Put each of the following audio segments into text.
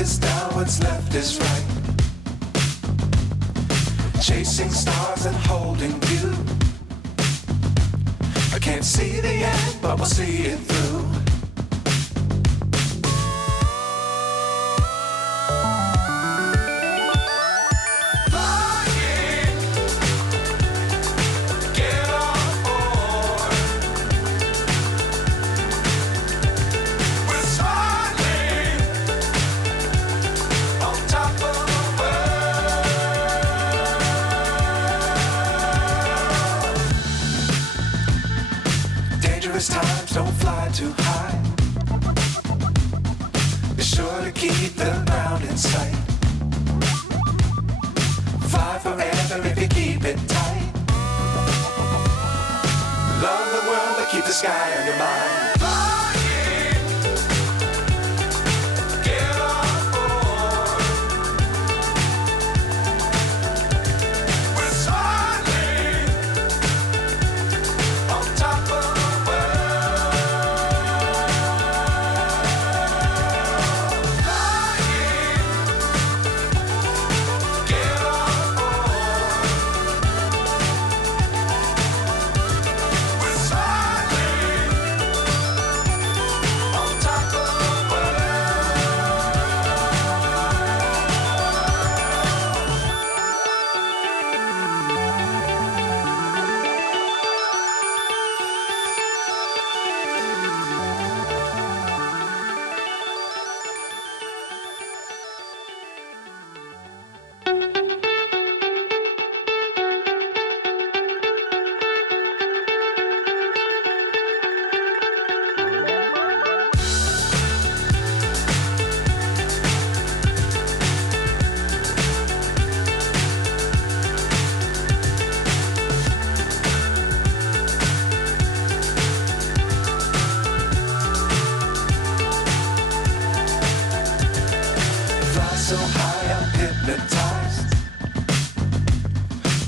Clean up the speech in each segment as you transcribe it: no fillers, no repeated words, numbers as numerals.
is down, what's left is right. Chasing stars and holding you. I can't see the end, but we'll see it through. Times don't fly too high. Be sure to keep the ground in sight. Fly forever if you keep it tight. Love the world but keep the sky on your mind. So high I'm hypnotized.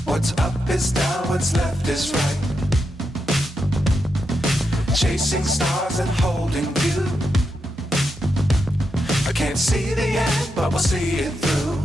What's up is down, what's left is right. Chasing stars and holding you. I can't see the end, but we'll see it through.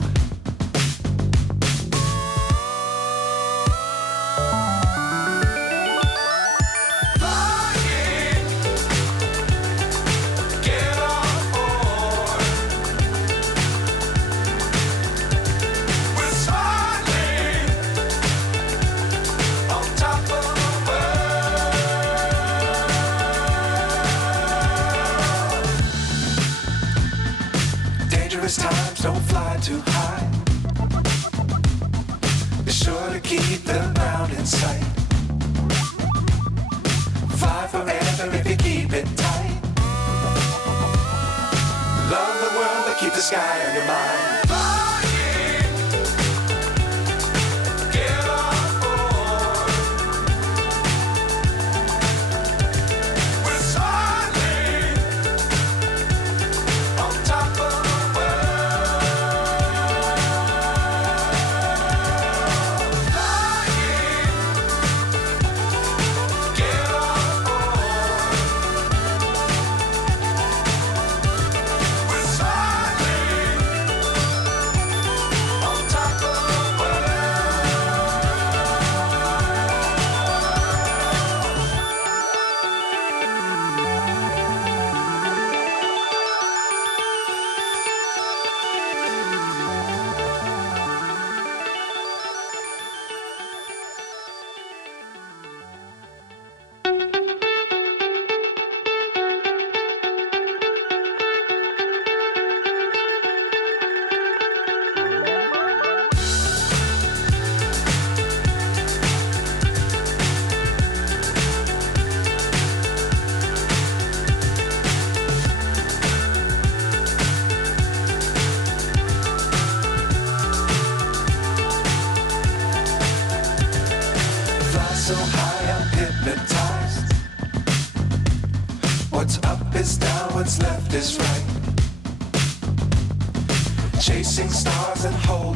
Times don't fly too high. Be sure to keep the ground in sight. Fly forever if you keep it tight. Love the world but keep the sky on your mind. So high I'm hypnotized. What's up is down, what's left is right. Chasing stars and holding